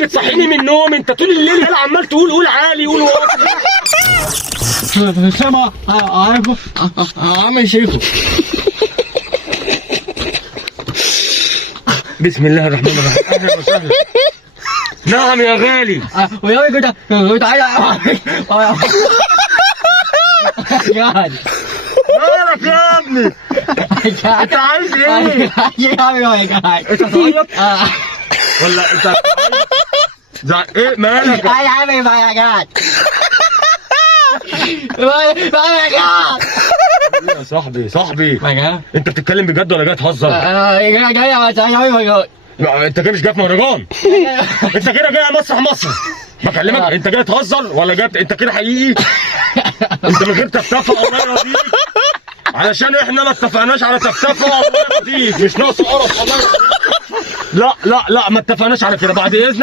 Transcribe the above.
بتصحيني من النوم؟ انت طول الليل يلا عمال تقول قول عالي قول واطي. سامع عامل شيخه. بسم الله الرحمن الرحيم. اهلا وسهلا. نعم يا غالي. ويا كده كنت عايز قاعد مالك يا ابني؟ انت عايز ايه؟ انت تعيط ولا انت ايه مالك؟ يا صاحبي انت بتتكلم بجد ولا جاي تهزر؟ انت كده مش جاي في مهرجان. انت كده جاي مسرح بكلمك. انت جاي تهزر ولا جاي انت كده حقيقي؟ انت من غير تفتفه الله يرضيك، علشان احنا ما اتفقناش على تفتفه الله يرضيك. مش ناقص قرف الله يرضيك. لا ما اتفقناش على كده بعد اذنك.